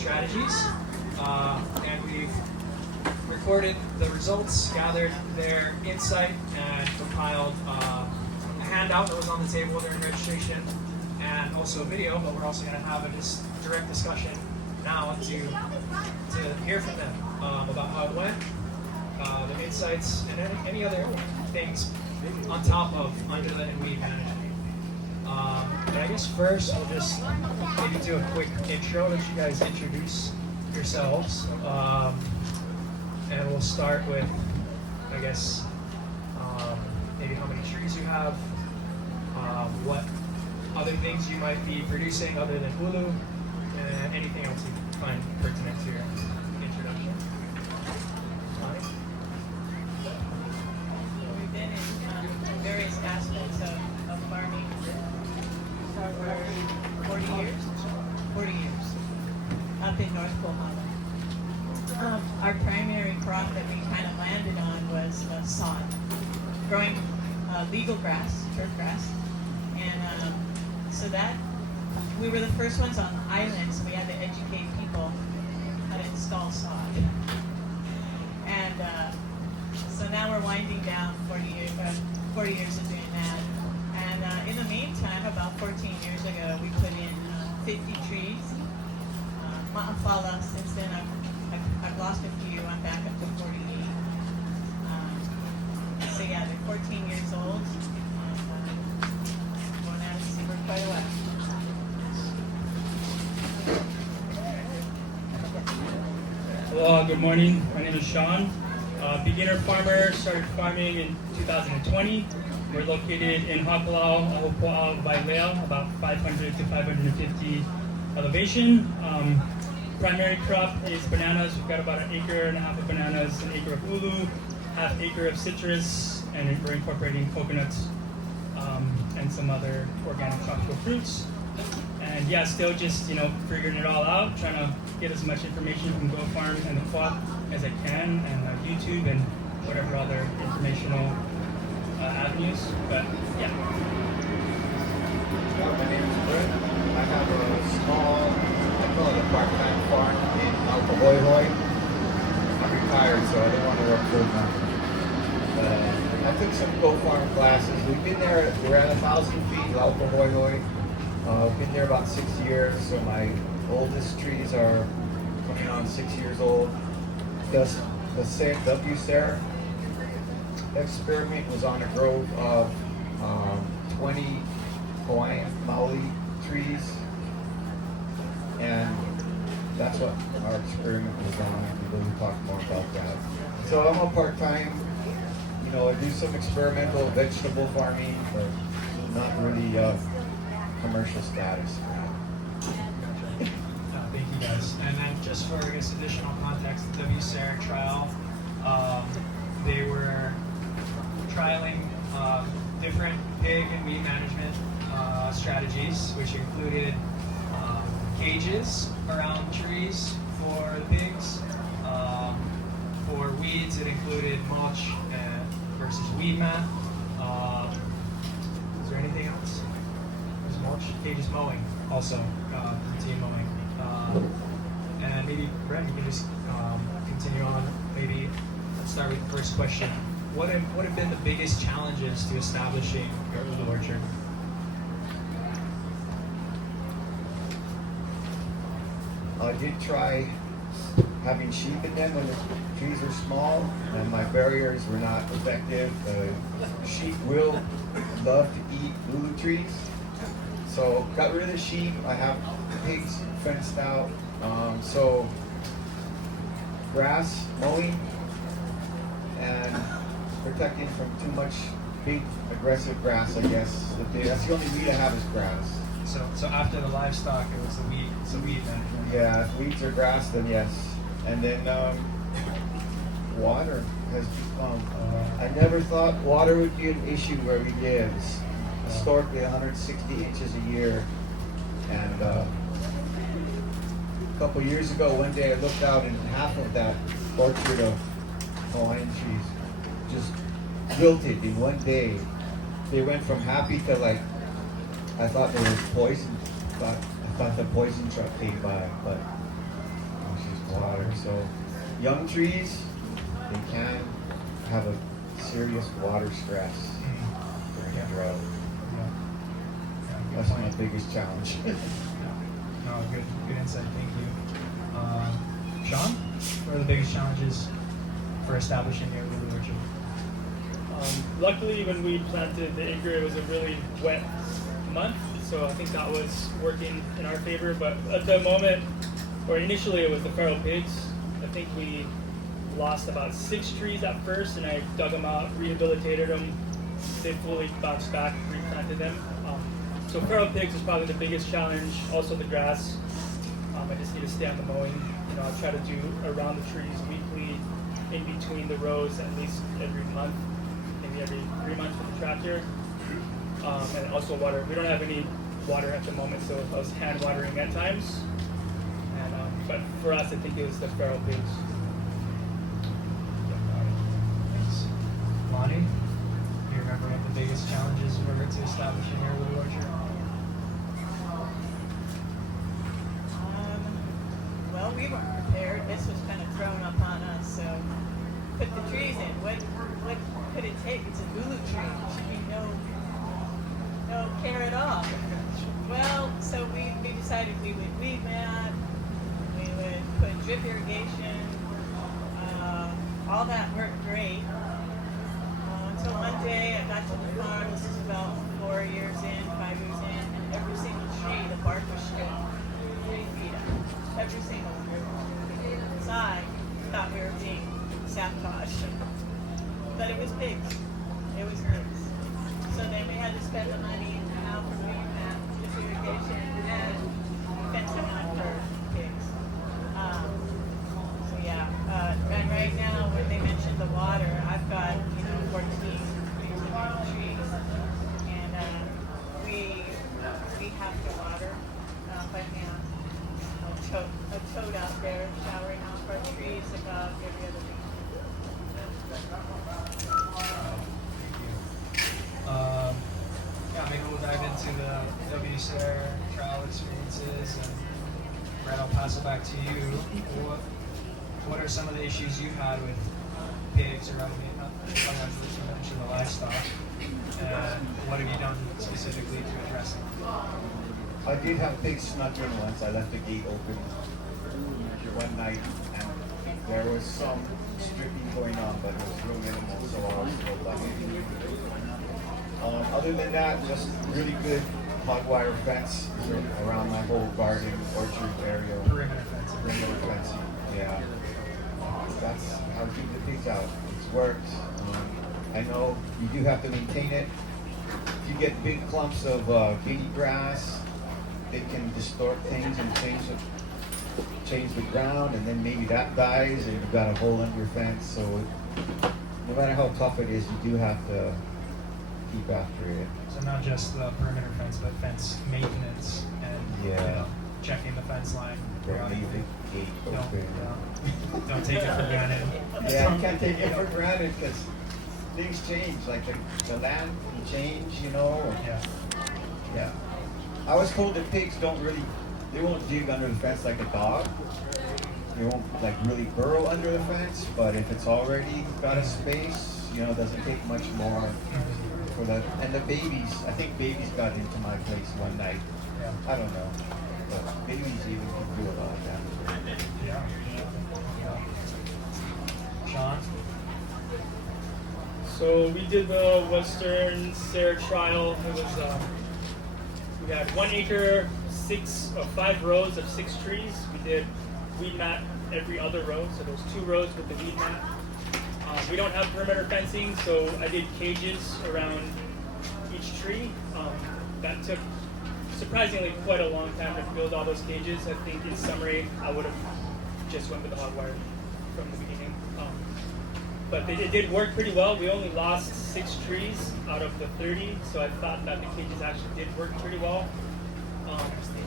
strategies, and we've recorded the results, gathered their insight, and compiled a handout that was on the table during registration, and also a video. But we're also going to have a direct discussion now to hear from them about how it went, the insights, and any other things on top of ungulate and weed management. But I guess first we'll just maybe do a quick intro, let you guys introduce yourselves. And we'll start with, I guess, maybe how many trees you have, what other things you might be producing other than ʻulu, and anything else you find pertinent to your introduction. We've been in various aspects of farming for 40 years. 40 years up in North Kohana. Our primary crop that we kind of landed on was sod, growing legal grass, turf grass, and so that we were the first ones on the island, so we had to educate people how to install sod. And so now we're winding down 40 years of doing that. And in the meantime, about 14 years ago, we put in 50 trees. Ma'afala, since then I've lost a few. I'm back up to 48. So yeah, they're 14 years old. Going out to see for quite a while. Hello, good morning. My name is Sean. Beginner farmer, started farming in 2020. We're located in Hakalau, Ahupua'a, Wailea, about 500 to 550 elevation. Primary crop is bananas. We've got about 1.5 acres of bananas, 1 acre of ʻulu, 1/2 acre of citrus, and we're incorporating coconuts and some other organic tropical fruits. And yeah, still just figuring it all out, trying to get as much information from Go Farm and the co-op as I can, and YouTube and whatever other informational avenues. But yeah. My name is Brett. I have a small, I call it a part-time farm in Hawaiʻi. I'm retired, so I don't want to work full-time. I took some Go Farm classes. We've been there, we're at 1,000 feet, Hawaiʻi. Been there about 6 years, so my oldest trees are coming on 6 years old. The WSARE experiment was on a grove of 20 Hawaiian maui trees, and that's what our experiment was on. We'll talk more about that. So I'm a part-time, I do some experimental vegetable farming, but not really commercial status. Thank you guys. And then just for additional context, the WSARE trial, they were trialing different pig and weed management strategies, which included cages around trees for the pigs. For weeds, it included mulch versus weedmat. Is there anything else? There's mulch, cages, mowing, also routine mowing. And maybe Brett, you can just continue on. Maybe let's start with the first question. What have been the biggest challenges to establishing your ʻulu orchard? I did try having sheep in them when the trees are small, and my barriers were not effective. Sheep will love to eat ʻulu trees, so got rid of the sheep. I have pigs fenced out, so grass mowing and protecting from too much big aggressive grass. I guess that's the only weed I have is grass. So after the livestock, it was the weed. It's the weed management. Yeah, if weeds or grass, then yes. And then water has become. I never thought water would be an issue where we live. It's historically 160 inches a year, and a couple years ago, one day I looked out and half of that orchard of Hawaiian trees just wilted in one day. They went from happy to like, I thought there was poison. I thought the poison truck came by, but water. So young trees, they can have a serious water stress during a drought. That's my biggest challenge. No, good insight. Thank you. Sean, what are the biggest challenges for establishing your ʻulu orchard? Luckily, when we planted the acre, it was a really wet month, so I think that was working in our favor. But at the moment, or initially, it was the feral pigs. I think we lost about 6 trees at first, and I dug them out, rehabilitated them. They fully bounced back, replanted them. So feral pigs is probably the biggest challenge. Also the grass. I just need to stay on the mowing. I try to do around the trees weekly, in between the rows, at least every month, maybe every 3 months with the tractor. And also water. We don't have any water at the moment, so I was hand watering at times. And but for us, I think it was the feral pigs. Thanks. Lonnie, do you remember what the biggest challenges were to establishing your ʻulu orchard? Well, we weren't prepared. This was kind of thrown upon us. So, put the trees in. What could it take? It's a ʻulu tree. It should be no care at all. Well, so we decided we would weedmat. We would put drip irrigation. All that worked great. Until one day I got to the farm. This is about 4 years in, 5 years in, and every single tree, the bark was stripped 3 feet up. Every single one. So I thought we were being sabotaged. But it was pigs. It was pigs. So then we had to spend the money now for weedmat, drip irrigation, and fencing on for pigs. So yeah, and right now when they mentioned the water, I've got 14 trees, and we have to water by hand. A toad out there showering off our trees about every other week. Yeah, maybe we'll dive into the WSARE trial experiences, and Brett, I'll pass it back to you. What are some of the issues you had with pigs or you mentioned the livestock, and what have you done specifically to address them? I did have pigs snuck in once. I left the gate open one night, and there was some stripping going on, but it was real minimal, so I was still lucky. Other than that, just really good hot wire fence around my whole garden, orchard area. Perimeter fencing. Perimeter fencing, yeah. That's how to keep the pigs out. It's worked. I know you do have to maintain it. If you get big clumps of baby grass, they can distort things and change the ground, and then maybe that dies, and you've got a hole under your fence. So no matter how tough it is, you do have to keep after it. So not just the perimeter fence, but fence maintenance and checking the fence line Don't leave periodically. the gate open. Don't take it for granted. Yeah, you can't take it for granted because things change. Like the land can change, Yeah. Yeah. I was told that pigs they won't dig under the fence like a dog. They won't really burrow under the fence, but if it's already got a space, it doesn't take much more for that. And the babies, I think babies got into my place one night. Yeah. I don't know, but babies even can do a lot of damage. Yeah. Sean? So we did the WSARE trial. It was we had 1 acre, 5 rows of 6 trees. We did weed mat every other row, so there's 2 rows with the weed mat. We don't have perimeter fencing, so I did cages around each tree. That took surprisingly quite a long time to build all those cages. I think in summary, I would have just went with the hot wire from the beginning. But it did work pretty well. We only lost 6 trees out of the 30, so I thought that the cages actually did work pretty well.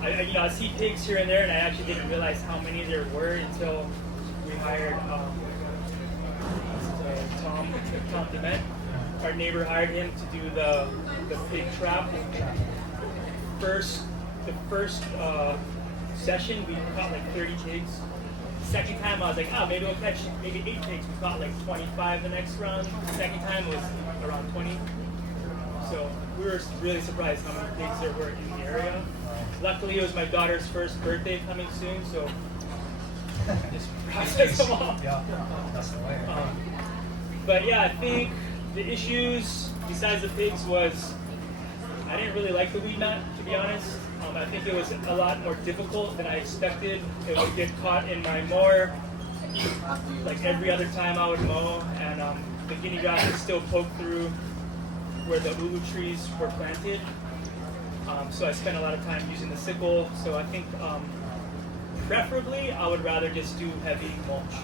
I see pigs here and there, and I actually didn't realize how many there were until we hired Tom DeMent. Our neighbor hired him to do the pig trap. The first session, we caught like 30 pigs. second time I was like, oh, maybe we'll catch maybe 8 pigs. We caught like 25 the next round. The second time was around 20. So we were really surprised how many pigs there were in the area. Luckily, it was my daughter's first birthday coming soon, so just process them all. Yeah, that's the way. But yeah, I think the issues besides the pigs was I didn't really like the weed mat, to be honest. I think it was a lot more difficult than I expected. It would get caught in my mower like every other time I would mow, and the guinea grass would still poke through where the ʻulu trees were planted. So I spent a lot of time using the sickle. So I think preferably I would rather just do heavy mulch.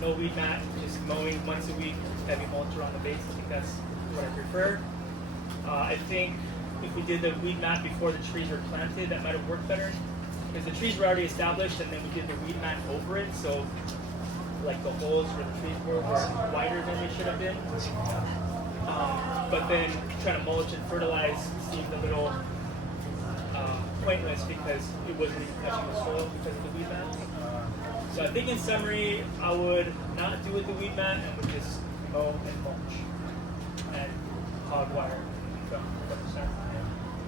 No weed mat, just mowing once a week, heavy mulch around the base. I think that's what I prefer. I think if we did the weed mat before the trees were planted, that might have worked better. Because the trees were already established and then we did the weed mat over it. So like the holes where the trees were wider than they should have been. But then trying to mulch and fertilize seemed a little pointless because it wasn't even touching the soil because of the weed mat. So I think in summary, I would not do with the weed mat and would just mow and mulch and hog wire from the start.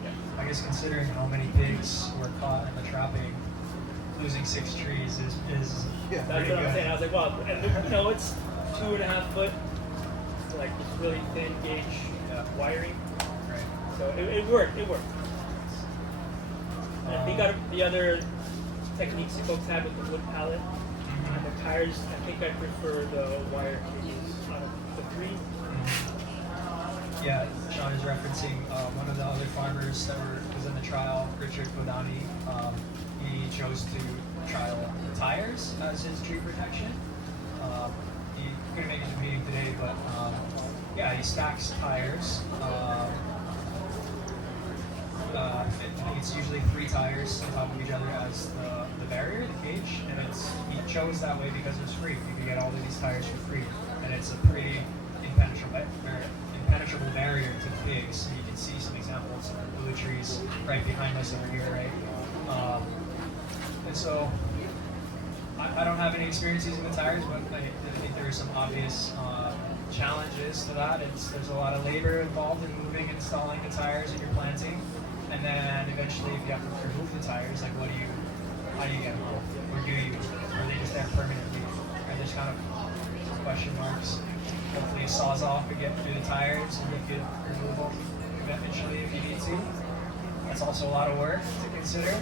Yeah. I guess considering how many pigs were caught in the trapping, losing 6 trees is That's pretty what I'm good. saying. I was like, well, and you know, it's 2.5 foot, like really thin gauge wiring. Right. So it worked. It worked. I think the other techniques folks had with the wood pallet and the tires, I think I prefer the wire cages out of the 3. Yeah, Sean is referencing one of the other farmers that was in the trial, Richard Kodani. He chose to trial the tires as his tree protection. He couldn't make it to the meeting today, but yeah, he stacks tires. I think it's usually 3 tires on top of each other as the barrier, the cage, and he chose that way because it was free. You could get all of these tires for free, and it's a pretty impenetrable barrier to the pigs. You can see some examples of the ʻulu trees right behind us over here, right? And so I don't have any experience using the tires, but I think there are some obvious challenges to that. There's a lot of labor involved in moving and installing the tires that you're planting. And then eventually if you have to remove the tires, like how do you get them off? Or do you? Or are they just there permanently? Are there kind of question marks? Hopefully it saws off and get through the tires and you could remove them eventually if you need to. That's also a lot of work to consider.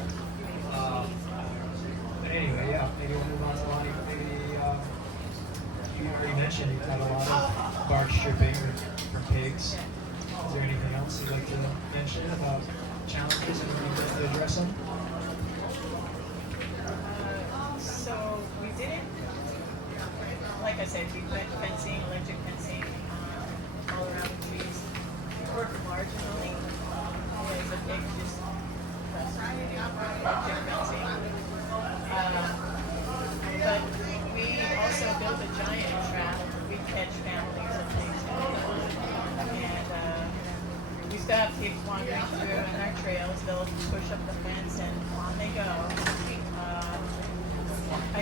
But anyway, yeah, maybe we'll move on to Lonnie. Maybe you already mentioned you've had a lot of bark stripping for pigs. Is there anything else you'd like to mention about challenges and ways to address them? So we didn't, like I said, we put fencing, electric fencing all around the trees. We worked marginally. There's a big just electric fencing. But we also built a giant trap. We catch families of things. And we still have pigs wandering through on our trails. They'll push up the fence and on they go. I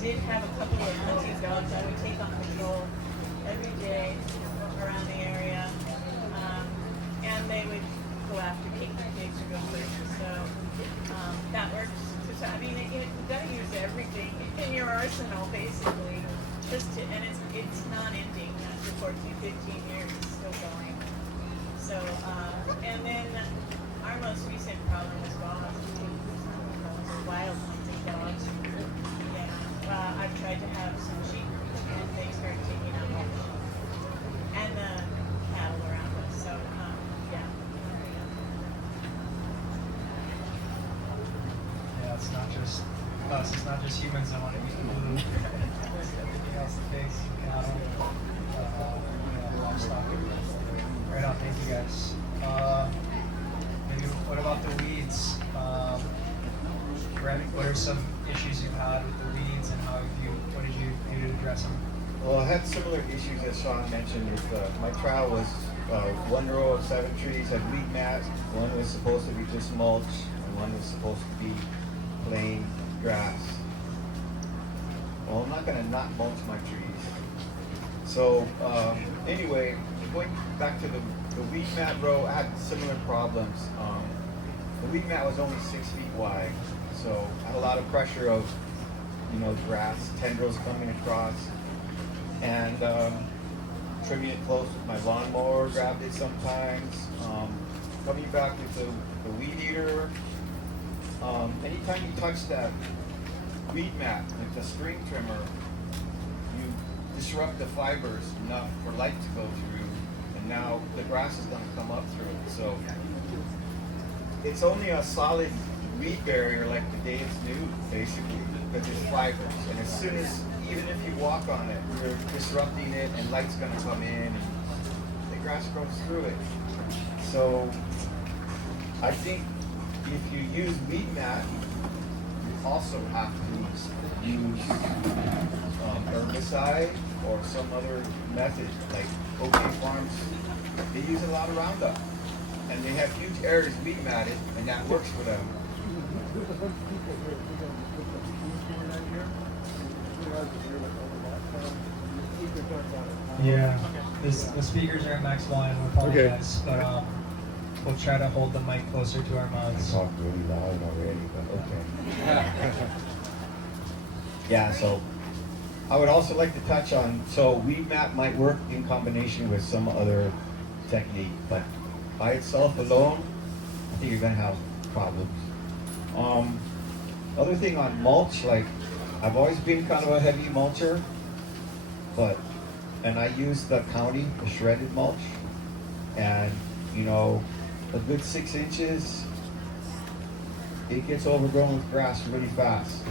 did have a couple of hunting dogs I would take on patrol every day around the area. And they would go after pigs or go places. So that works. So, I mean, you've got to use everything in your arsenal, basically, and it's non-ending. After 14, 15 years, it's still going. So, and then our most recent problem was wild hunting dogs. Yeah, I've tried to have some sheep, and they start taking out and the cattle around us. So, yeah. Yeah, it's not just us, it's not just humans that want to eat ʻulu. It's everything else, the pigs, the cattle, livestock. Right on, thank you guys. Maybe what about the weeds? Brett, what are some issues you've had with the weeds and what did you do to address them? Well, I had similar issues as Sean mentioned. My trial was 1 row of 7 trees had weed mat. One was supposed to be just mulch, and one was supposed to be plain grass. not gonna not mulch my trees. So anyway, going back to the weed mat row, I had similar problems. The weed mat was only 6 feet wide, so I had a lot of pressure of, grass tendrils coming across, and trimming it close with my lawnmower, grabbed it sometimes. Coming back with the weed eater, anytime you touch that weed mat, like the string trimmer, you disrupt the fibers enough for light to go through, and now the grass is going to come up through it. So it's only a solid weed barrier like the day it's new, basically, because it's fibers. And as soon as, even if you walk on it, you're disrupting it, and light's going to come in, and the grass grows through it. So I think if you use weed mat, you also have to use herbicide or some other method. Like OK Farms, they use a lot of Roundup, and they have huge areas weed matted, and that works for them. Yeah, the speakers are at max volume. We apologize, but we'll try to hold the mic closer to our mouths. I talked really loud already, but okay. Yeah, so I would also like to touch on, so weed mat might work in combination with some other technique, but by itself alone, I think you're gonna have problems. Other thing on mulch, like I've always been kind of a heavy mulcher, and I use the county, the shredded mulch, and a good 6 inches, it gets overgrown with grass really fast.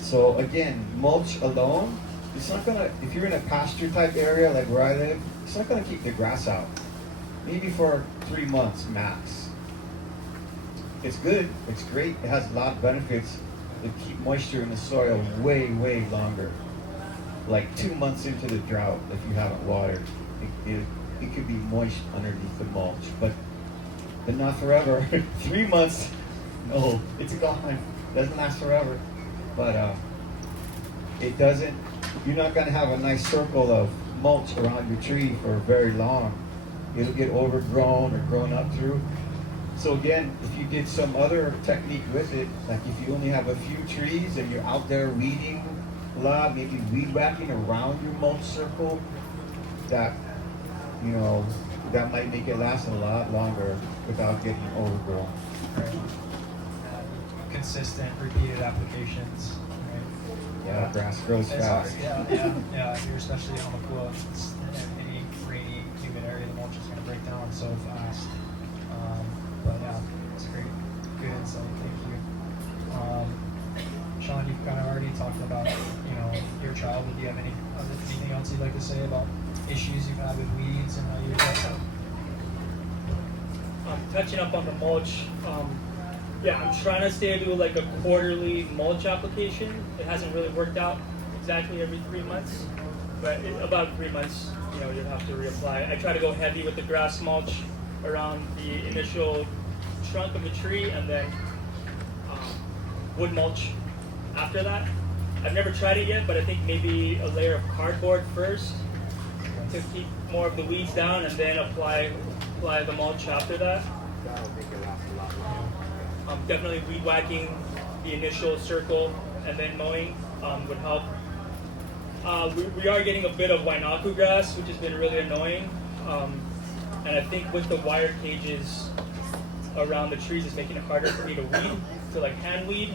So again, mulch alone, it's not gonna, if you're in a pasture type area like where I live, it's not gonna keep the grass out. Maybe for 3 months max. It's good, it's great, it has a lot of benefits. It keep moisture in the soil way, way longer. Like 2 months into the drought, if you haven't watered, it could be moist underneath the mulch, but not forever. 3 months, no, it's gone. Doesn't last forever. But it doesn't, you're not gonna have a nice circle of mulch around your tree for very long. It'll get overgrown or grown up through. So again, if you did some other technique with it, like if you only have a few trees and you're out there weeding a lot, maybe weed whacking around your mulch circle, that might make it last a lot longer without getting overgrown. Right. Consistent, repeated applications. Right? Yeah, grass grows fast. Yeah. You're especially on the cool, any rainy, humid area, the mulch is going to break down so fast. But yeah, it's great, good insight. Thank you. Sean, you've kind of already talked about your childhood. Do you have anything else you'd like to say about issues you've had with weeds and how you address them? Touching up on the mulch, I'm trying to stay to like a quarterly mulch application. It hasn't really worked out exactly every 3 months, but about 3 months, you'd have to reapply. I try to go heavy with the grass mulch around the initial trunk of the tree, and then wood mulch after that. I've never tried it yet, but I think maybe a layer of cardboard first to keep more of the weeds down, and then apply the mulch after that. That'll make it last a lot longer. Definitely weed whacking the initial circle and then mowing would help. We are getting a bit of Wainaku grass, which has been really annoying. And I think with the wire cages around the trees, it's making it harder for me to weed, to like hand weed.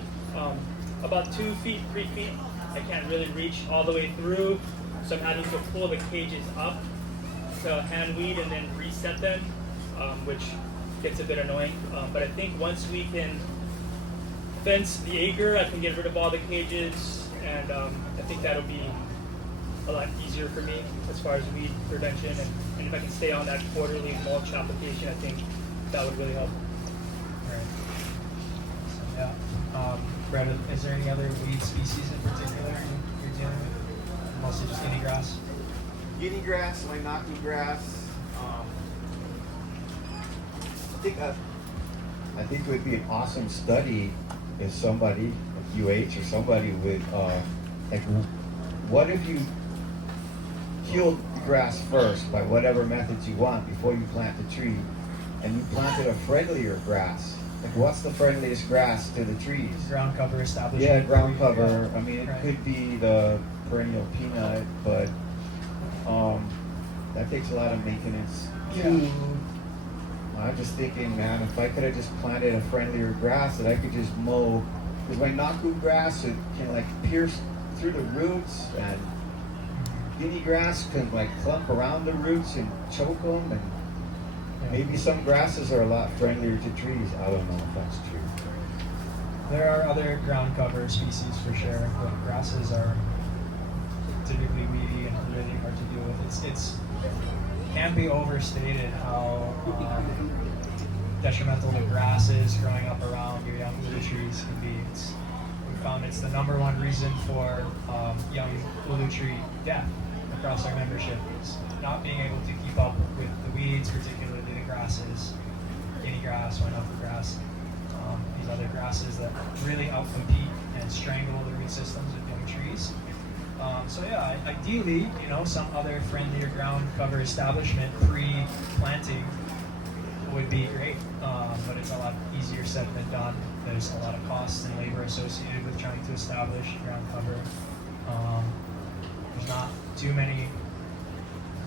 About 2 feet, 3 feet, I can't really reach all the way through, so I'm having to pull the cages up to hand weed and then reset them, which gets a bit annoying. But I think once we can fence the acre, I can get rid of all the cages, and I think that'll be a lot easier for me as far as weed prevention, and if I can stay on that quarterly mulch application, I think that would really help. Right. So, yeah. Brett, is there any other weed species in particular you're dealing with? Mostly just guinea grass? Guinea grass, Wainaku grass. I think it would be an awesome study if somebody, like UH or somebody would like what if you killed the grass first by whatever methods you want before you plant the tree, and you planted a friendlier grass? Like, what's the friendliest grass to the trees? Ground cover establishment. Yeah, ground cover. Yeah. I mean, it Right. could be the perennial peanut, but that takes a lot of maintenance. Yeah. I'm just thinking, man, if I could have just planted a friendlier grass that I could just mow, because my naku grass, it can like pierce through the roots, and guinea grass can like clump around the roots and choke them, and maybe some grasses are a lot friendlier to trees. I don't know if that's true. There are other ground cover species for sure, but grasses are typically weedy and really hard to deal with. It's can't be overstated how detrimental the grasses growing up around your young ulu trees can be. We found it's the #1 reason for young ulu tree death across our membership is not being able to keep up with the weeds, particularly the grasses, guinea grass, or knuckle grass, these other grasses that really outcompete and strangle the root systems of young trees. So yeah, ideally, some other friendlier ground cover establishment pre-planting would be great, but it's a lot easier said than done. There's a lot of costs and labor associated with trying to establish ground cover. There's not too many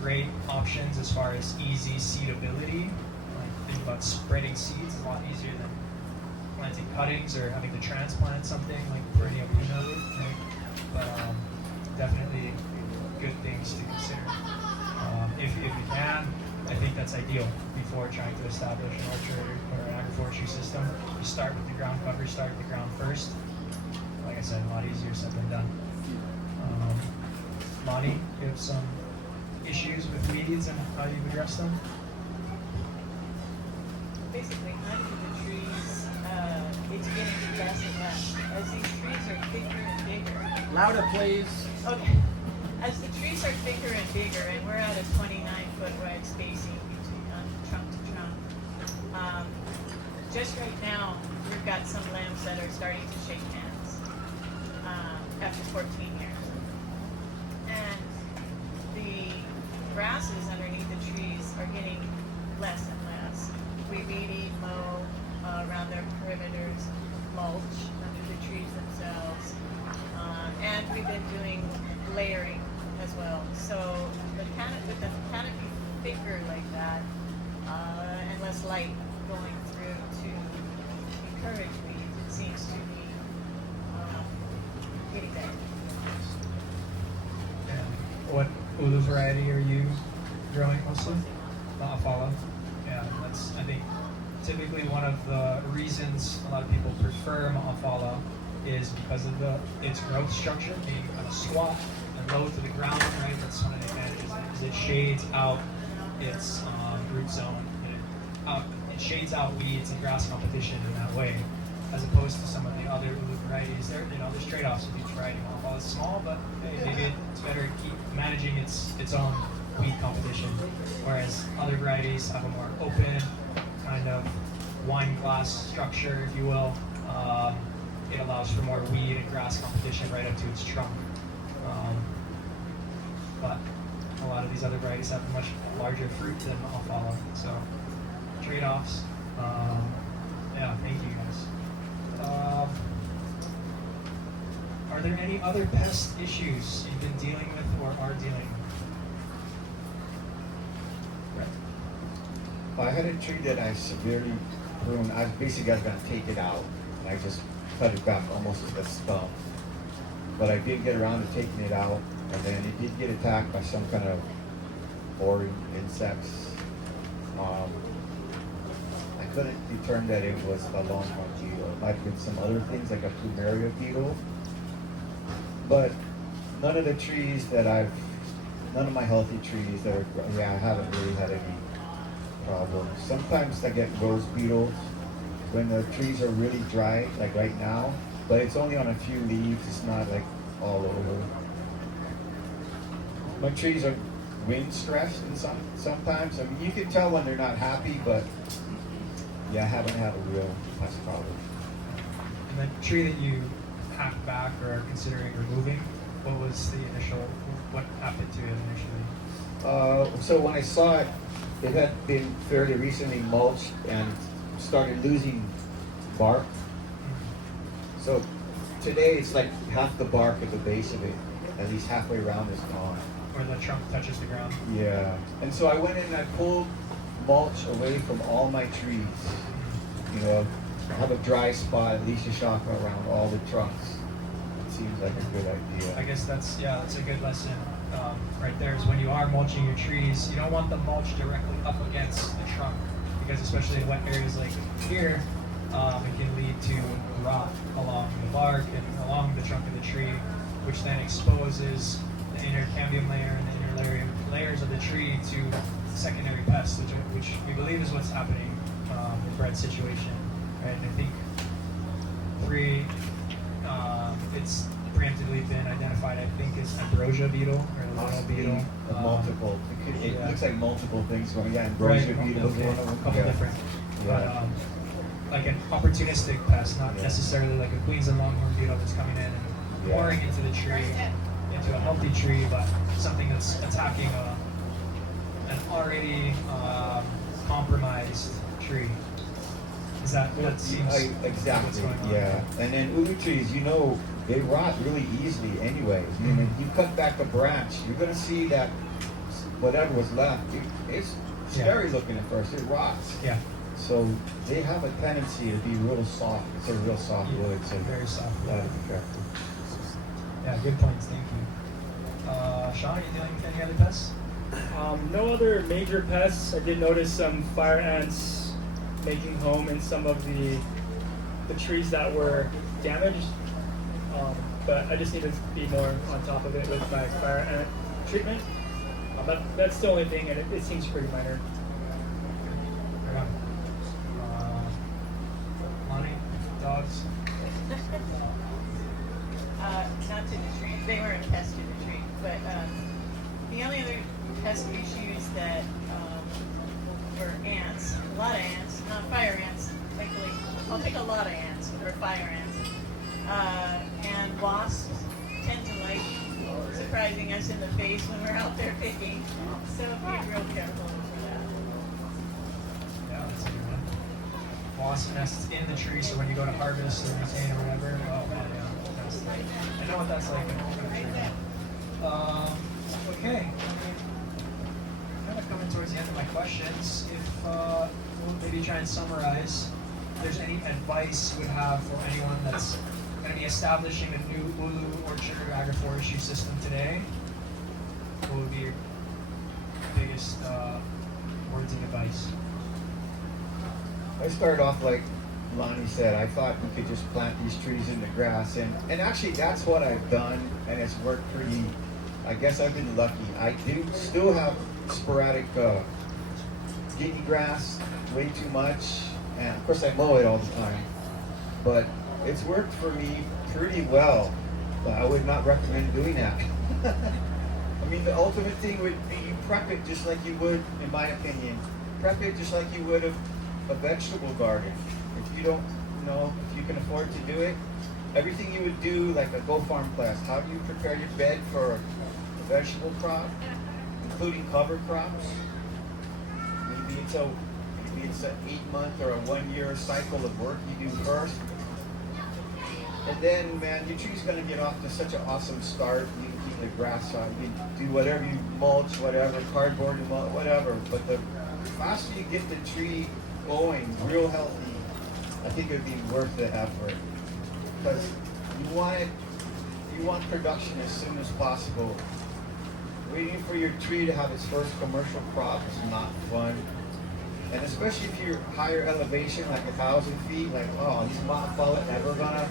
great options as far as easy seedability. Like, think about spreading seeds is a lot easier than planting cuttings or having to transplant something like perennial peanut, right? But definitely good things to consider. If you can, I think that's ideal before trying to establish an orchard or an agroforestry system. You start with the ground cover, start with the ground first. Like I said, a lot easier said than done. Monty, you have some issues with weeds and how you address them? Basically, under the trees, it's getting less and less. As these trees are bigger and bigger. Louder, please. Okay. As the trees are bigger and bigger, and we're at a 29-foot wide spacing between trunk to trunk. Just right now, we've got some limbs that are starting to shake hands after 14 years. And the grasses underneath the trees are getting less and less. We weed eat, mow around their perimeters, mulch under the trees themselves, and we've been doing layering as well. So with the canopy thicker like that, and less light going through to encourage weeds, it seems to be getting better. And what ulu variety are you growing mostly? Ma'afala. Yeah, that's, I think, typically one of the reasons a lot of people prefer Ma'afala is because of its growth structure being kind of squat and low to the ground, right? That's one of the advantages. Is it shades out its root zone. It shades out weeds and grass competition in that way, as opposed to some of the other ulu varieties. There's trade-offs with each variety. Ma'afala is small, but maybe it's better to keep managing its own weed competition, whereas other varieties have a more open kind of wine glass structure, if you will. It allows for more weed and grass competition right up to its trunk. But a lot of these other varieties have a much larger fruit than Ma'afala, so trade-offs. Yeah, thank you guys. Are there any other pest issues you've been dealing with or are dealing with? I had a tree that I severely pruned. I was going to take it out. I just cut it back almost to the stump. But I did get around to taking it out, and then it did get attacked by some kind of boring insects. I couldn't determine that it was a longhorn beetle. It might have been some other things like a plumeria beetle. But none of my healthy trees I haven't really had any problems. Sometimes I get rose beetles when the trees are really dry, like right now, but it's only on a few leaves. It's not like all over. My trees are wind stressed, and sometimes, I mean, you can tell when they're not happy, but yeah, I haven't had a real pest problem. And the tree that you hacked back or are considering removing, what was the initial, what happened to it initially? So when I saw it, it had been fairly recently mulched and started losing bark. So today it's like half the bark at the base of it, at least halfway around, is gone. Where the trunk touches the ground? Yeah. And so I went in and I pulled mulch away from all my trees. You know, have a dry spot, at least a shaka around all the trunks. It seems like a good idea. I guess that's a good lesson right there, is when you are mulching your trees, you don't want the mulch directly up against the trunk, because especially in wet areas like here, it can lead to rot along the bark and along the trunk of the tree, which then exposes the inner cambium layer and the inner layers of the tree to secondary pests, which we believe is what's happening in Brett's situation. Right? And I think it's preemptively been identified, I think, as ambrosia beetle or little beetle. Multiple. It yeah. looks like multiple things. Well, yeah, ambrosia beetle is one of them. A couple different. Yeah. But like an opportunistic pest, not necessarily like a Queensland longhorn beetle that's coming in and pouring into the tree, into a healthy tree, but something that's attacking an already compromised tree. Is that seems exactly? What's going on? Yeah. And then ʻulu trees, you know, they rot really easily anyways. I mean, if you cut back a branch, you're gonna see that whatever was left, it's scary looking at first. It rots. Yeah. So they have a tendency to be real soft. It's a real soft wood. So very soft. gotta be careful. Yeah, good points. Thank you. Sean, are you dealing with any other pests? No other major pests. I did notice some fire ants making home in some of the trees that were damaged, but I just need to be more on top of it with my fire ant treatment. But that's the only thing, and it seems pretty minor. Right on. Lonnie, dogs. Not to the tree. They were a pest to the tree, but the only other pest issues that were ants, a lot of ants, not fire ants. Thankfully, I'll take a lot of ants or fire ants, and wasps tend to like surprising us in the face when we're out there picking. So be real careful for that. Yeah, that's a good one. Wasp nests in the tree, so when you go to harvest or maintain or whatever, oh man, yeah, that's like, I know what that's like in a tree. Okay. Kind of coming towards the end of my questions. If we'll maybe try and summarize, if there's any advice you would have for anyone that's going to be establishing a new ʻulu orchard or agroforestry system today, what would be your biggest words of advice? I started off like Lonnie said. I thought we could just plant these trees in the grass, and actually that's what I've done, and it's worked pretty. I guess I've been lucky. I do still have sporadic guinea grass, way too much, and of course I mow it all the time. But it's worked for me pretty well. But I would not recommend doing that. I mean, the ultimate thing would be you prep it just like you would, in my opinion. Prep it just like you would a vegetable garden. If you don't know if you can afford to do it, everything you would do like a Go Farm class. How do you prepare your bed for a vegetable crop, including cover crops? Maybe it's an 8-month or a 1-year cycle of work you do first. And then, man, your tree's gonna get off to such an awesome start. You can keep the grass on, you can do whatever you mulch, whatever, cardboard, whatever. But the faster you get the tree going, real healthy, I think it'd be worth the effort. Because you want production as soon as possible. Waiting for your tree to have its first commercial crop is not fun. And especially if you're higher elevation, like 1,000 feet, like, oh, these ma'afala never gonna,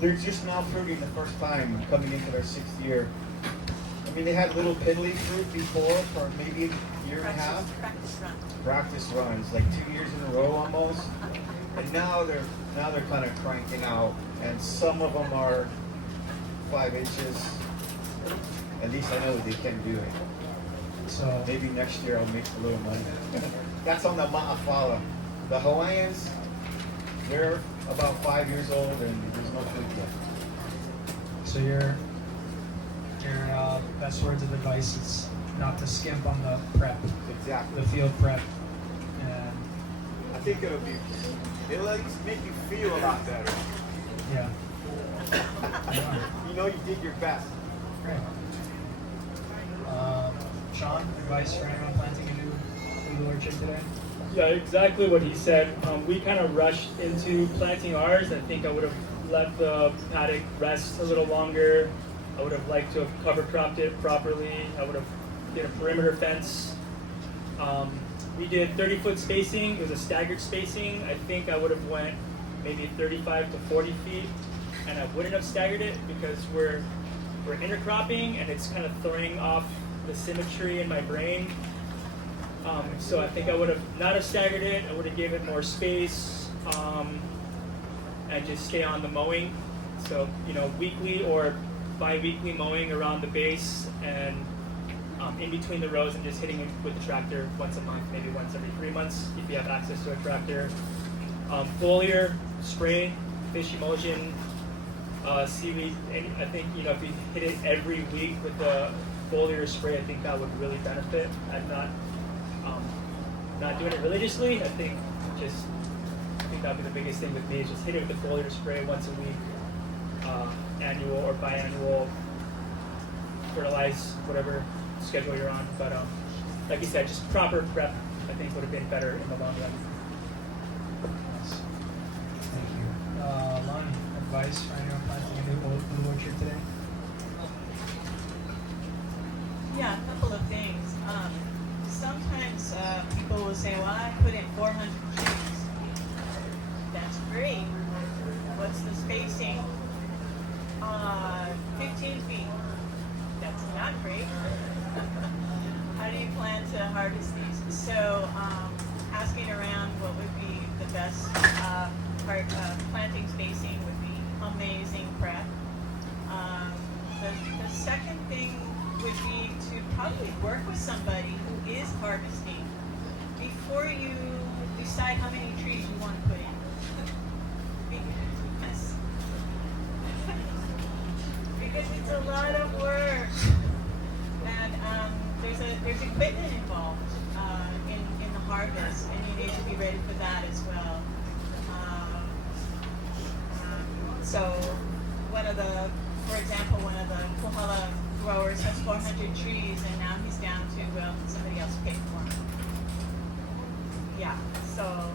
they're just now fruiting the first time, coming into their 6th year. I mean, they had little piddly fruit before for maybe a year and a half. Practice runs, like 2 years in a row almost. And now they're kind of cranking out, and some of them are 5 inches. At least I know they can do it. So maybe next year I'll make a little money. That's on the ma'afala. The Hawaiians, they're about 5 years old and there's no fruit yet. So you're best words of advice is not to skimp on the prep, Exactly. the field prep. And I think it'll make you feel a lot better. yeah. You know you did your best. Great. Sean, advice for anyone planting a new orchard today? Yeah, exactly what he said. We kind of rushed into planting ours. I think I would have let the paddock rest a little longer. I would have liked to have cover cropped it properly. I would have did a perimeter fence. We did 30-foot spacing. It was a staggered spacing. I think I would have went maybe 35 to 40 feet, and I wouldn't have staggered it because we're intercropping, and it's kind of throwing off the symmetry in my brain. So I think I would have not have staggered it. I would have given it more space, and just stay on the mowing. So weekly or bi-weekly mowing around the base and in between the rows, and just hitting it with the tractor once a month, maybe once every 3 months if you have access to a tractor. Foliar spray, fish emulsion, seaweed. And I think if you hit it every week with the foliar spray, I think that would really benefit. I'm not doing it religiously. I think that would be the biggest thing with me is just hit it with the foliar spray once a week, annual or biannual, fertilize whatever schedule you're on. But like you said, just proper prep I think would have been better in the long run. Nice. Thank you. Lonnie, advice for anyone planting a new orchard today? Yeah, a couple of things. Sometimes people will say, well, I put in 400 trees. That's great. What's the spacing? 15 feet. That's not great. How do you plan to harvest these? So asking around what would be the best planting spacing would be amazing prep. The second thing would be to probably work with somebody who is harvesting before you decide how many trees you want to put in. Because it's a lot of work, and there's equipment involved in the harvest, and you need to be ready for that as well. So for example, one of the Kohala growers has 400 trees, and now he's down to, well, somebody else paid for him. Yeah, so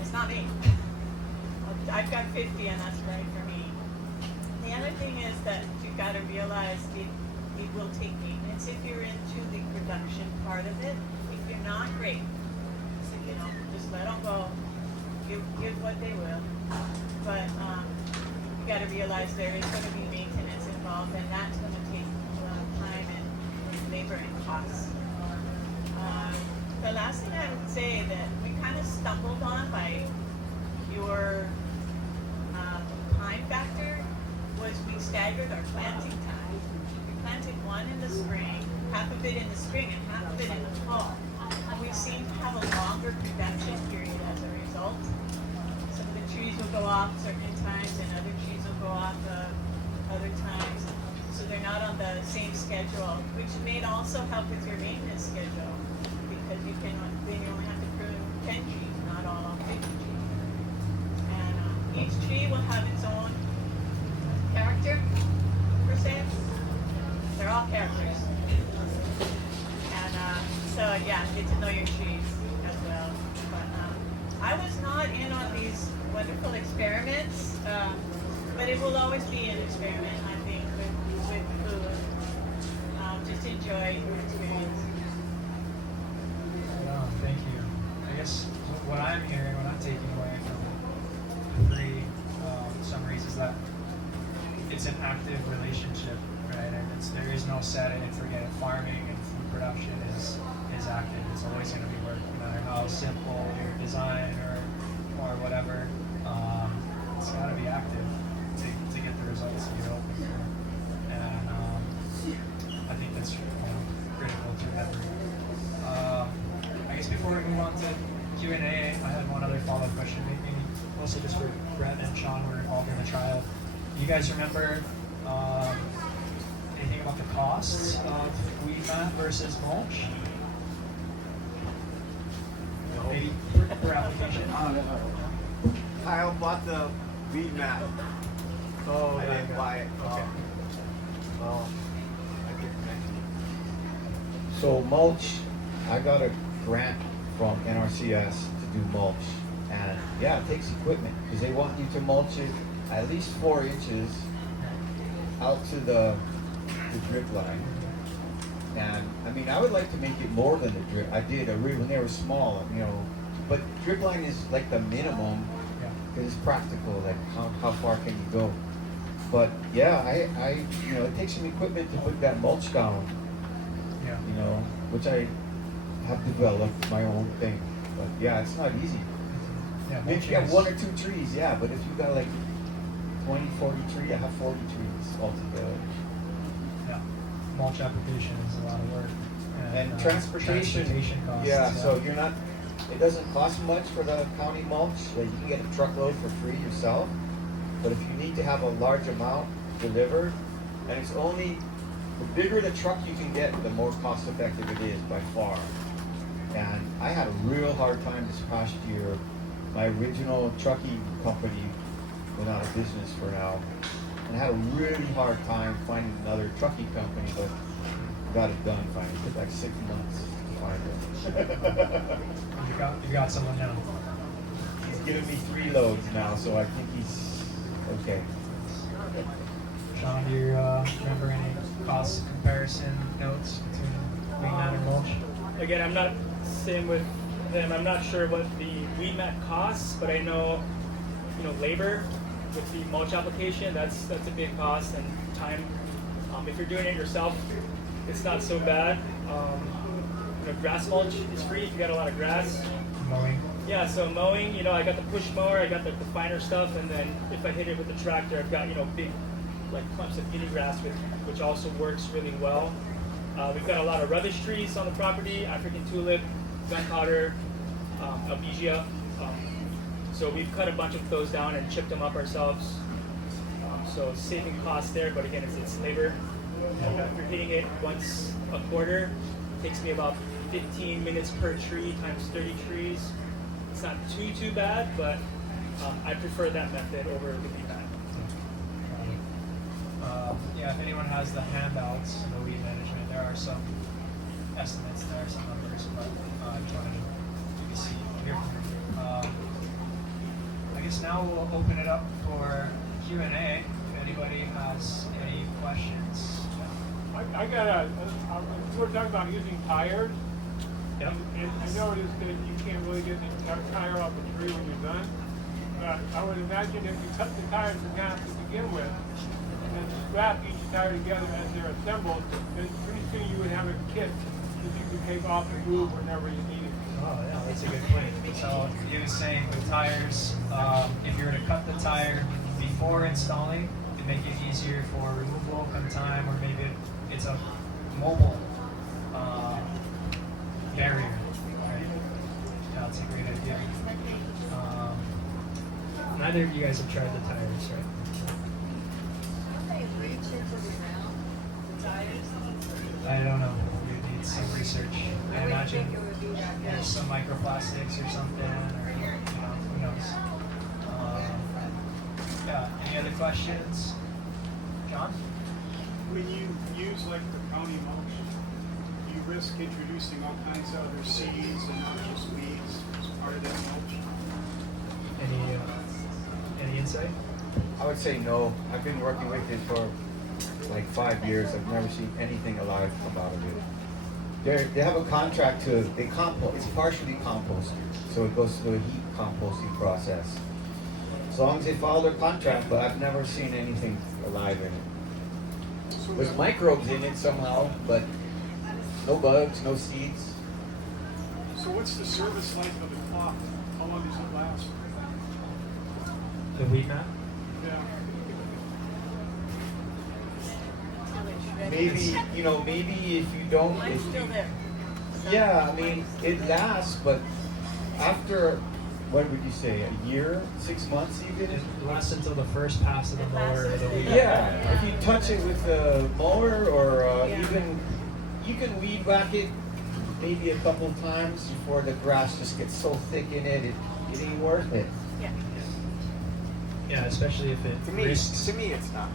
it's not me. I've got 50, and that's right for me. The other thing is that you've got to realize it will take maintenance if you're into the production part of it. If you're not, great. So, just let them go. Give what they will. But you got to realize there is going to be maintenance involved, and that's going to take time and labor and costs. The last thing I would say that we kind of stumbled on by your time factor was we staggered our planting time. We planted one in the spring, half of it in the spring and half of it in the fall. And we seem to have a longer production period as a result. Some of the trees will go off certain times and other trees will go off other times. So they're not on the same schedule, which may also help with your maintenance schedule, because then you only have to prune 10 trees, not all 50 trees. And each tree will have its own character, per se. They're all characters. And so yeah, get to know your trees as well. But I was not in on these wonderful experiments, but it will always be an experiment, I think, with food. Just enjoy your experience. No, thank you. I guess what I'm hearing, what I'm taking away from the three summaries is that it's an active relationship, right? And there is no set it and forget it. Farming and food production is active. It's always going to be work, no matter how simple your design or whatever. It's got to be active to get the results that you're hoping for. And I think that's critical to every. I guess before we move on to Q&A, I had one other follow-up question, maybe mostly just for Brett and Sean who were involved in the trial. Do you guys remember anything about the cost? costs of weedmat versus mulch? Maybe per application? Kyle bought the weed mat. Oh, I didn't buy it. Okay. Well, I get connected. So mulch, I got a grant from NRCS to do mulch, and yeah, it takes equipment because they want you to mulch it at least 4 inches out to the drip line. And I mean, I would like to make it more than the drip. I did when they were small, you know, but drip line is like the minimum because it's practical. Like how far can you go? But yeah, I you know, it takes some equipment to put that mulch down. Yeah. You know, which I have developed my own thing. But yeah, it's not easy. Yeah, Maybe you have 1 or 2 trees, yeah, but if you got like 20, 40 trees, I have 40 trees altogether. Yeah. Mulch application is a lot of work. And transportation costs. yeah, so you're not, it doesn't cost much for the county mulch. Like you can get a truckload for free yourself. But if you need to have a large amount delivered, and it's only, the bigger the truck you can get, the more cost effective it is by far. And I had a real hard time this past year. My original trucking company went out of business for now. And I had a really hard time finding another trucking company, but got it done finally. It took like 6 months to find it. You got someone now. He's giving me 3 loads now, so I think he's okay. Sean, do you remember any cost comparison notes between weedmat and mulch? Again, I'm not same with them. I'm not sure what the weedmat costs, but I know, you know, labor with the mulch application, that's a big cost, and time. If you're doing it yourself, it's not so bad. You know, grass mulch is free if you got a lot of grass. Mowing. Yeah, so mowing, you know, I got the push mower, I got the finer stuff, and then if I hit it with the tractor, I've got, you know, big like clumps of guinea grass, which also works really well. We've got a lot of rubbish trees on the property, African tulip, gunpowder, albizia. So we've cut a bunch of those down and chipped them up ourselves. So saving costs there, but again, it's labor. If you're hitting it once a quarter, it takes me about 15 minutes per tree times 30 trees. It's not too bad, but I prefer that method over the weedmat. Yeah, if anyone has the handouts in the weed management, there are some estimates, there are some numbers, but I just wanted to see, hear from you. I guess now we'll open it up for Q&A. If anybody has any questions. We're talking about using tires. Yep. And I noticed that you can't really get the tire off the tree when you're done. But I would imagine if you cut the tires in half to begin with, and then strap each tire together as they're assembled, then pretty soon you would have a kit that you could take off and move whenever you need it. Oh yeah, that's a good point. So you were saying with tires, if you were to cut the tire before installing, to make it easier for removal come time, or maybe it's a mobile barrier, right? Yeah, that's a great idea. Neither of you guys have tried the tires, right? I don't know. We need some research. I imagine there's some microplastics or something, or you know, who knows. Yeah. Any other questions, John? When you use like the county mulch, do you risk introducing all kinds of other seeds and not just weeds as part of that mulch? Any insight? I would say no. I've been working with it for like 5 years. I've never seen anything alive come out of it. They have a contract to, it's partially composted, so it goes through a heat composting process. As long as they follow their contract, but I've never seen anything alive in it. So There's microbes in it somehow, but no bugs, no seeds. So what's the service life of the crop? How long does it last? The weed mat? Yeah. Maybe, you know, maybe if you don't, Mine's still there. yeah, I mean, it lasts, but after what would you say, a year, 6 months even? It lasts until the first pass of the mower or the weed. Yeah, if you touch it with a mower or Yeah. even, you can weed whack it maybe a couple of times before the grass just gets so thick in it, it ain't worth it. Yeah. Yeah, especially if it To me, risks it's not.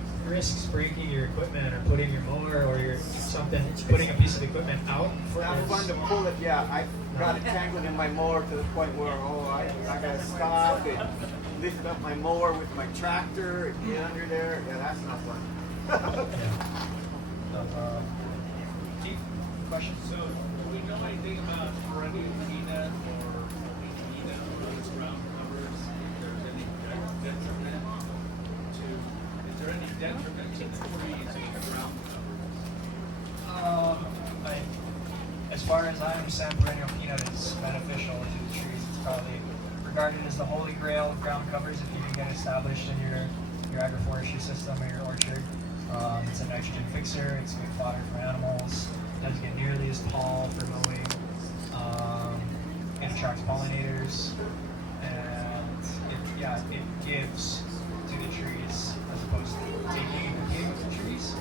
breaking your equipment or putting your mower or your something, putting a piece of equipment out. It's not fun to pull it. Yeah, I got it tangled in my mower to the point where I gotta stop and lift up my mower with my tractor and get under there. Yeah, that's not fun. Chief, question? So, do we know anything about perennial peanut or peanut on its ground covers? If there's any detriment to, is there any detriment to the trees in the ground covers? As far as I understand, perennial peanut is beneficial to the trees. It's probably regarded as the holy grail of ground covers if you can get established in your agroforestry system or your orchard. It's a nitrogen fixer. It's good fodder for animals. Doesn't get nearly as tall for mowing. It attracts pollinators, and it gives to the trees as opposed to taking and competing with the trees.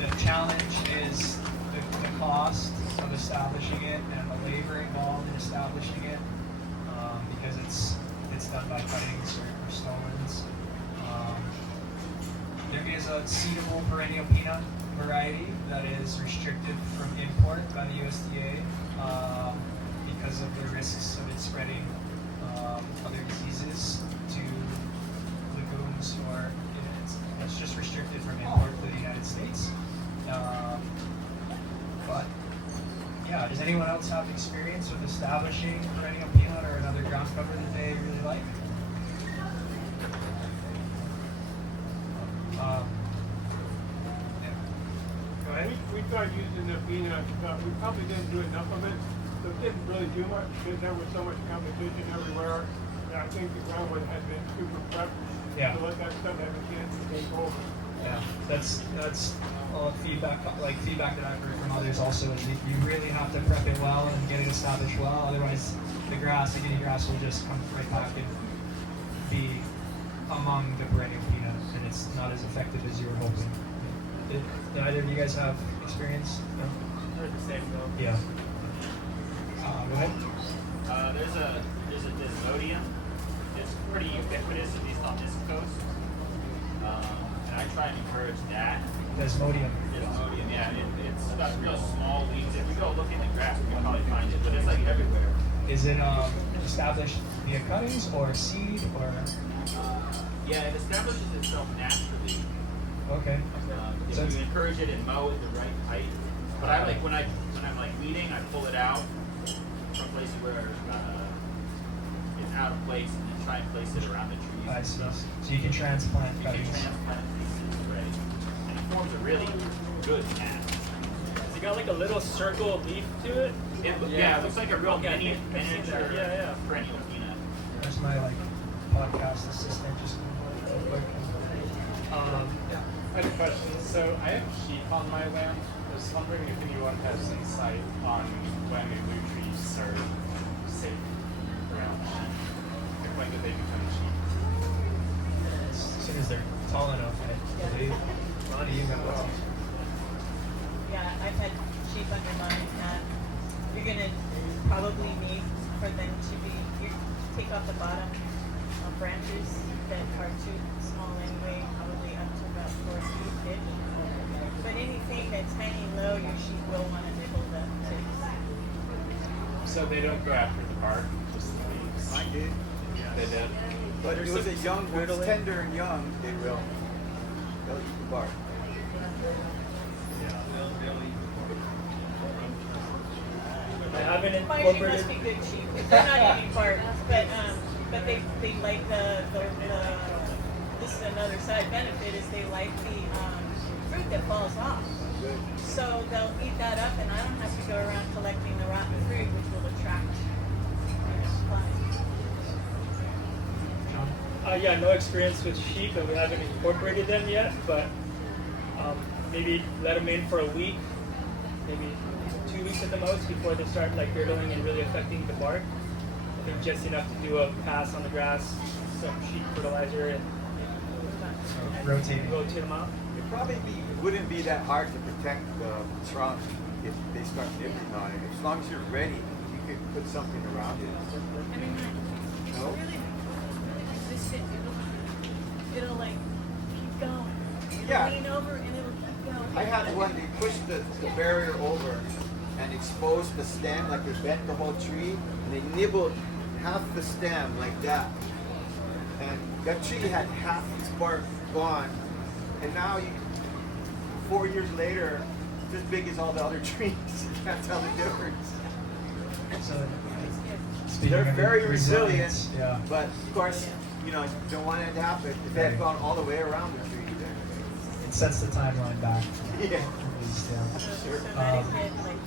The challenge is the cost of establishing it and the labor involved in establishing it, because it's done by cuttings or stolons. There is a seedable perennial peanut variety that is restricted from import by the USDA because of the risks of it spreading other diseases to legumes, or it's just restricted from import to the United States. But yeah, does anyone else have experience with establishing perennial peanut or another ground cover that they really like? Go ahead. We tried using the peanut, we probably didn't do enough of it, so it didn't really do much because there was so much competition everywhere. And I think the ground had been super prepped Yeah. to let that stuff have a chance to take over. Yeah, that's all feedback that I've heard from others also is you really have to prep it well and get it established well. Otherwise, the guinea grass will just come right back and be among the perennial peanut, and it's not as effective as you were hoping. Did either of you guys have experience? No? Heard the same though. Yeah. Go ahead. There's a desmodium. It's pretty ubiquitous, at least on this coast. And I try and encourage that. Desmodium. Desmodium, yeah. It's got real small leaves. If we go look in the grass, we can probably find it, but it's like everywhere. Is it established via cuttings or seed or? Yeah, it establishes itself naturally. Okay. If So you encourage it and mow at the right height. But I like when I'm like weeding, I pull it out from places where it's out of place and then try and place it around the trees. I and see. stuff. So you can transplant You can cuttings. transplant pieces already. And it forms a really good mat. It's got like a little circle leaf to it. Yeah, it looks like a real Okay, miniature yeah. perennial peanut. There's my podcast assistant just real quick. I had a question. So I have sheep on my land. I was wondering if anyone has insight on when ʻulu trees are safe around sheep. Like when do they become sheep? As soon as they're tall enough, I believe. Ronnie, you got what's Yeah, I've had sheep under mine, and you're gonna probably need for them to be, take off the bottom branches that are too small anyway, probably up to about 4 feet thick. But anything that's hanging low, your sheep will want to nibble the tips. So they don't go after the bark, just the leaves. Mine did. They did. But it was a young, when it's tender and young, they will. They'll eat the bark. I haven't My sheep must incorporated. be good sheep. They're not eating bark, but they like the this is another side benefit is they like the fruit that falls off. So they'll eat that up, and I don't have to go around collecting the rotten fruit, which will attract flies. Yeah, no experience with sheep, and we haven't incorporated them yet. But maybe let them in for a week, maybe 2 weeks at the most before they start like girdling and really affecting the bark. think just enough to do a pass on the grass, some sheet fertilizer, and Rotating. rotate them out. It probably wouldn't be that hard to protect the trunk if they start nibbling on it. As long as you're ready, you could put something around it. I mean, it's No? really resistant. It'll like keep going. It'll Yeah. lean over and it'll keep going. I had one, they pushed the barrier over and exposed the stem, like they bent the whole tree, and they nibbled half the stem like that. And that tree had half its bark gone. And now, 4 years later, it's as big as all the other trees. You can't tell the difference. So, speaking They're of very resilience, resilient, yeah. but of course, you know, you don't want it to happen if they had gone all the way around the tree. It sets the timeline back. Yeah. At least, yeah. So Sure. that is it, like,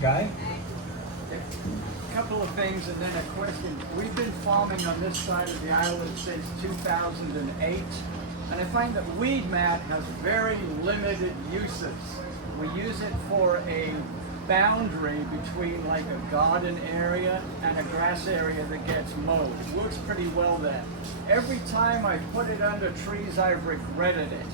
Guy? A couple of things and then a question. We've been farming on this side of the island since 2008, and I find that weed mat has very limited uses. We use it for a boundary between like a garden area and a grass area that gets mowed. It works pretty well there. Every time I put it under trees, I've regretted it.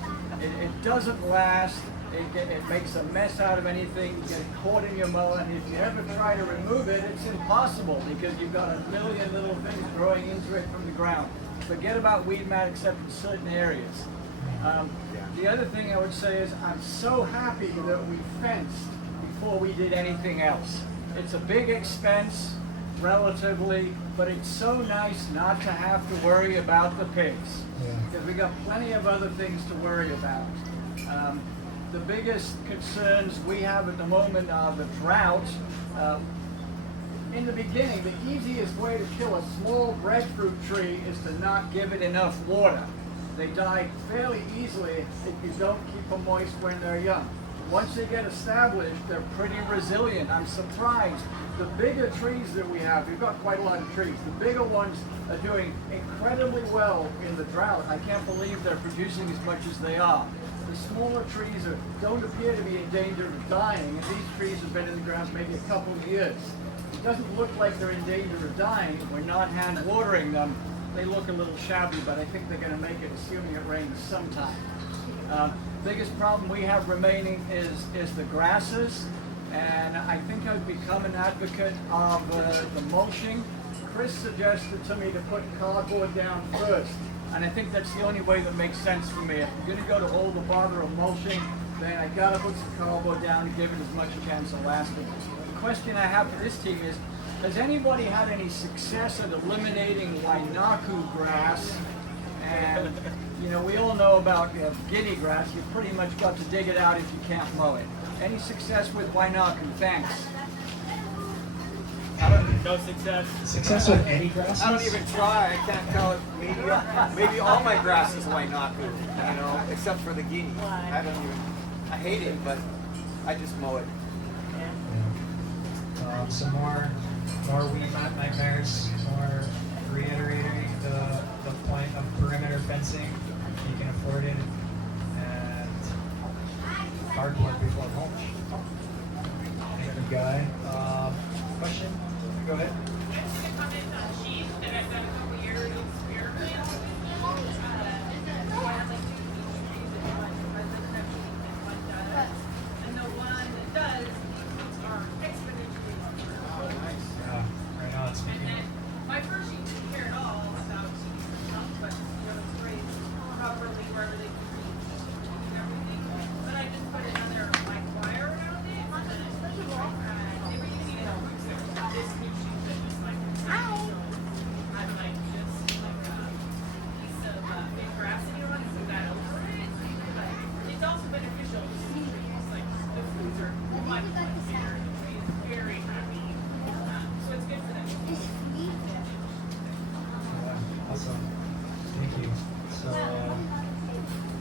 It doesn't last. It makes a mess out of anything. You get it caught in your mower, and if you ever try to remove it, it's impossible because you've got a million little things growing into it from the ground. Forget about weed mat except in certain areas. The other thing I would say is I'm so happy that we fenced before we did anything else. It's a big expense, relatively, but it's so nice not to have to worry about the pigs. Because we got plenty of other things to worry about. The biggest concerns we have at the moment are the drought. In the beginning, the easiest way to kill a small breadfruit tree is to not give it enough water. They die fairly easily if you don't keep them moist when they're young. Once they get established, they're pretty resilient. I'm surprised. The bigger trees that we have, we've got quite a lot of trees. The bigger ones are doing incredibly well in the drought. I can't believe they're producing as much as they are. The smaller trees don't appear to be in danger of dying, and these trees have been in the ground maybe a couple of years. It doesn't look like they're in danger of dying. We're not hand watering them. They look a little shabby, but I think they're going to make it, assuming it rains sometime. Biggest problem we have remaining is the grasses, and I think I've become an advocate of the mulching. Chris suggested to me to put cardboard down first, and I think that's the only way that makes sense for me. If I'm going to go to all the bother of mulching, then I got to put some cardboard down and give it as much chance of lasting. The question I have for this team is, has anybody had any success at eliminating Wainaku grass? And you know, we all know about guinea grass. You've pretty much got to dig it out if you can't mow it. Any success with Wainaku? Thanks. No success. Success with any grasses? I don't even try. I can't tell if maybe all my grass is Wainaku, you know, except for the guinea. I don't even. I hate it, but I just mow it. Some more weed mat nightmares, more reiterating the point of perimeter fencing. You can afford it, and cardboard before mulch. Thank you, Guy. Question? Go ahead. Right now it's speaking. My first sheet didn't care at all about skunk, but it's raised properly wherever they can reach and everything. But I just put another like wire around it, and then everything in this new sheet that was like I'm like just like a piece of big grass in your and put that over it. But it's also beneficial to the trees. Like the fruits are much bigger. The tree is very happy. So it's good for them. Awesome. Thank you. So,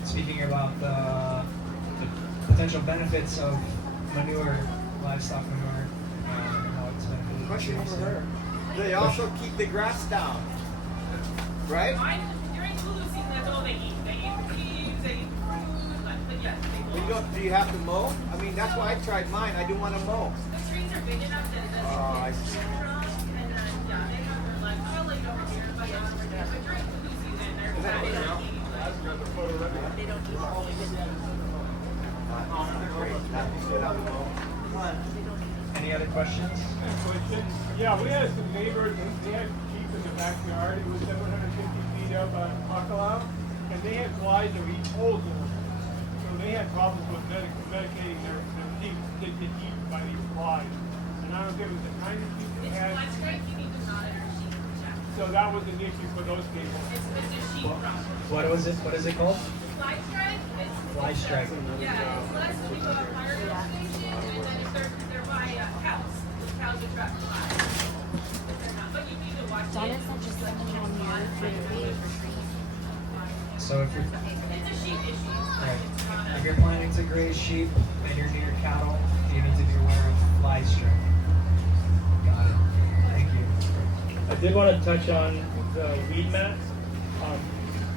speaking about the potential benefits of manure, livestock manure, how it's benefited Question trees. over there. They also keep the grass down, right? Mine, during ʻulu season, that's all they eat. They eat leaves, they eat fruit, but yes, they will. Do you have to mow? I mean, that's why I tried mine. I didn't want to mow. The trees are big enough that the I kids see. can draw, and then yeah, they have their like, I'll let you over here, but yeah, over there. But during food season, they're they don't eat. They don't eat all the Any other questions? Question. Yeah, we had some neighbors, they had sheep in the backyard. It was 750 feet up on Hakalau, and they had flies that would eat holes in them. So they had problems with medicating their sheep to get eaten by these flies. And I don't think it was the kind of sheep they It's had. fly strike, you need to monitor sheep. Yeah. So that was an issue for those people. It's a sheep problem. What was it? What is it called? Fly strike? Fly strike. Yeah, it's less when you go to a fire station, and then if they're by cows, the cows attract flies. If they're not, but you need to watch it. Just like you know, flies, So if you're, it's a sheep issue. right, It's not if a. you're planning to graze sheep and you're near cattle, you need to be aware of fly strike. Got it. Thank you. I did want to touch on the weed mat.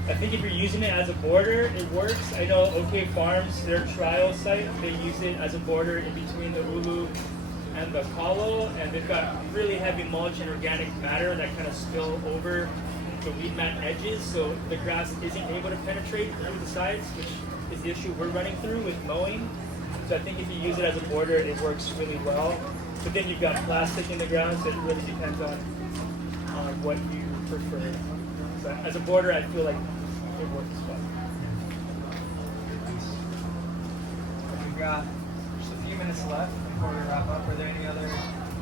I think if you're using it as a border, it works. I know OK Farms, their trial site, they use it as a border in between the ʻulu and the kalo, and they've got really heavy mulch and organic matter that kind of spill over the weed mat edges, so the grass isn't able to penetrate through the sides, which is the issue we're running through with mowing. So I think if you use it as a border, it works really well. But then you've got plastic in the ground, so it really depends on what you prefer. So as a border, I feel like it works well. We've got just a few minutes left before we wrap up. Are there any other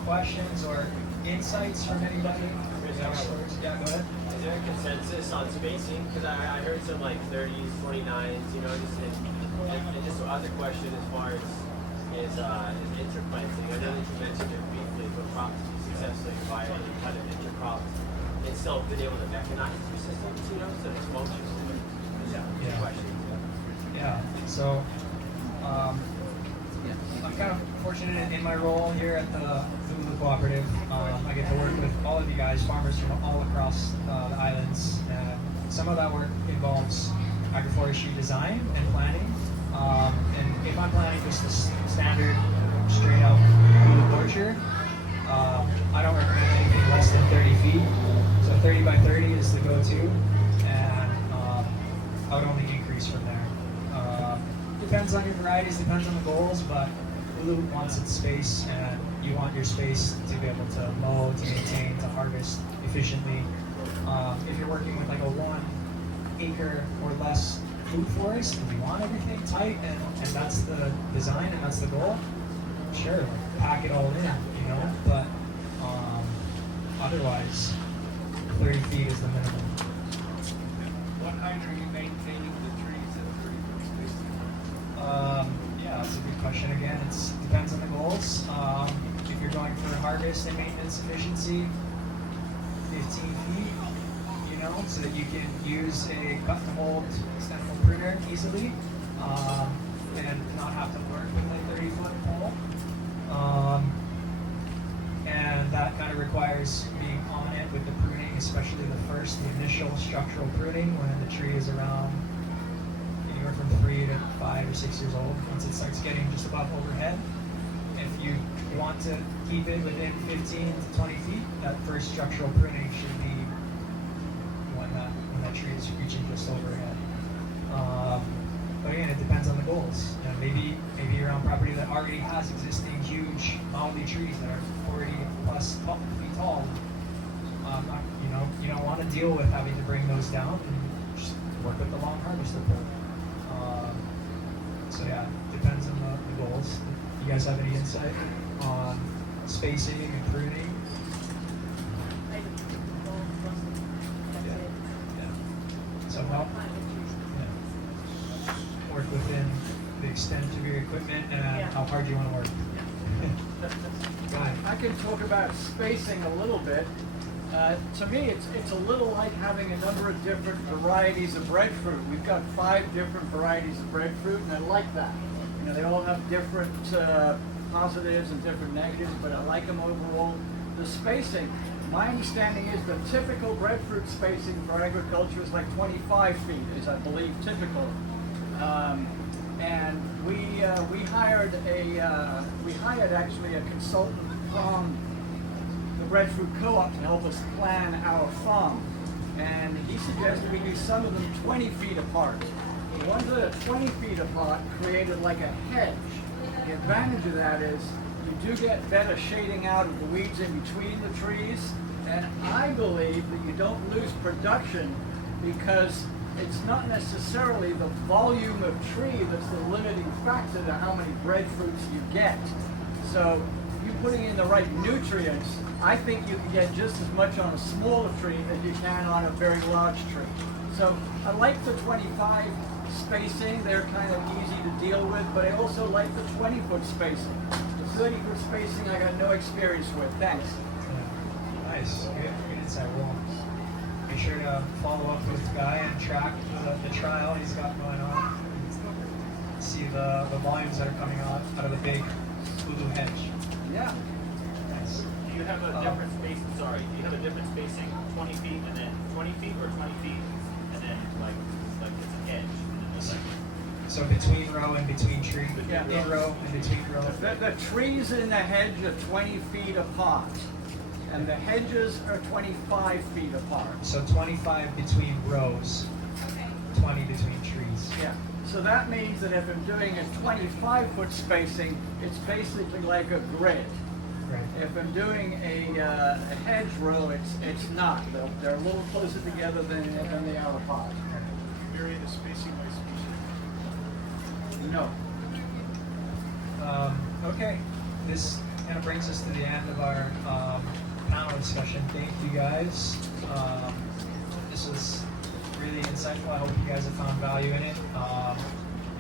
questions or insights from anybody? Yeah, go ahead. Is there a consensus on spacing? Because I heard some like 30s, 29s, you know, and just the other question as far as is interplanting. I know that you mentioned it briefly, but crops to be successfully acquired any kind of intercrop and still been able to mechanize your systems, you know, so it's mulching. Yeah. Question. Yeah. So I'm kind of fortunate in my role here at the ʻulu Cooperative. I get to work with all of you guys, farmers from all across the islands. Some of that work involves agroforestry design and planning. And if I'm planning just a standard, straight out ʻulu orchard, I don't recommend anything less than 30 feet. So 30 by 30 is the go-to, and I would only increase from there. Depends on your varieties, depends on the goals, but ʻulu wants its space, and you want your space to be able to mow, to maintain, to harvest efficiently. If you're working with like a 1 acre or less food forest, and you want everything tight, and that's the design and that's the goal, sure, pack it all in, you know, but otherwise, 30 feet is the minimum. What height are you maintaining the trees at 30 foot spacing? Yeah, that's a good question again. It depends on the goals. If you're going for harvest and maintenance efficiency, 15 feet, you know, so that you can use a cut and hold extendable pruner easily, and not have to work with a 30-foot pole. And that kind of requires being on it with the pruning, especially the initial structural pruning when the tree is around anywhere from 3 to 5 or 6 years old. Once it starts getting just above overhead, if you want to keep it within 15 to 20 feet, that first structural pruning should be when that tree is reaching just overhead. But again, it depends on the goals. You know, maybe you're on property that already has existing huge mountain trees that are 40 plus feet tall. You don't want to deal with having to bring those down, and just work with the long harvester pole. So yeah, depends on the goals. You guys have any insight on spacing and pruning? So help. Work within the extent of your equipment and how hard you want to work. Go ahead. I can talk about spacing a little bit. To me, it's a little like having a number of different varieties of breadfruit. We've got 5 different varieties of breadfruit, and I like that. You know, they all have different positives and different negatives, but I like them overall. The spacing, my understanding is the typical breadfruit spacing for agriculture is like 25 feet, is I believe typical. and we hired actually a consultant from the breadfruit co-op to help us plan our farm, and he suggested we do some of them 20 feet apart. The ones that are 20 feet apart created like a hedge. The advantage of that is you do get better shading out of the weeds in between the trees, and I believe that you don't lose production because it's not necessarily the volume of tree that's the limiting factor to how many breadfruits you get. So you putting in the right nutrients, I think you can get just as much on a smaller tree as you can on a very large tree. So I like the 25 spacing, they're kind of easy to deal with, but I also like the 20-foot spacing. The 30-foot spacing I got no experience with. Thanks. Yeah. Nice. Good insight. We'll make sure to follow up with Guy and track the trial he's got going on. See the volumes that are coming out of the big ʻulu hedge. Yeah. Nice. Do you have a different spacing? Sorry, do you have a different spacing? 20 feet and then 20 feet, or 20 feet and then like it's an edge? So between row and between tree, Yeah. in row and between row. The trees in the hedge are 20 feet apart, and the hedges are 25 feet apart. So 25 between rows, 20 between trees. Yeah. So that means that if I'm doing a 25-foot spacing, it's basically like a grid. Right. If I'm doing a hedge row, it's not. They're a little closer together than they are apart. Vary the spacing by species. No. Okay, this kind of brings us to the end of our panel discussion. Thank you guys. This was really insightful. I hope you guys have found value in it.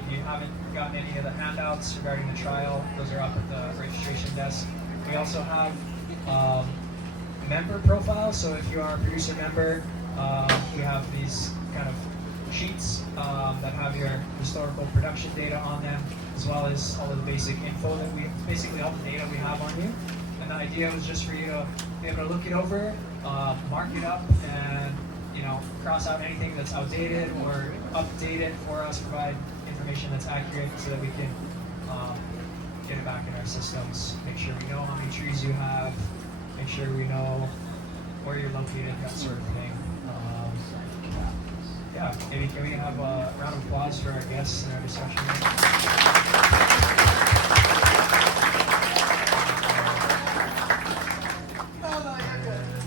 If you haven't gotten any of the handouts regarding the trial, those are up at the registration desk. We also have member profiles, so if you are a producer member, we have these kind of sheets that have your historical production data on them, as well as all of the basic info that basically all the data we have on you. And the idea was just for you to be able to look it over, mark it up, and cross out anything that's outdated or update it for us, provide information that's accurate so that we can get it back in our systems, make sure we know how many trees you have, make sure we know where you're located, that sort of thing. Yeah, maybe can we have a round of applause for our guests in our discussion?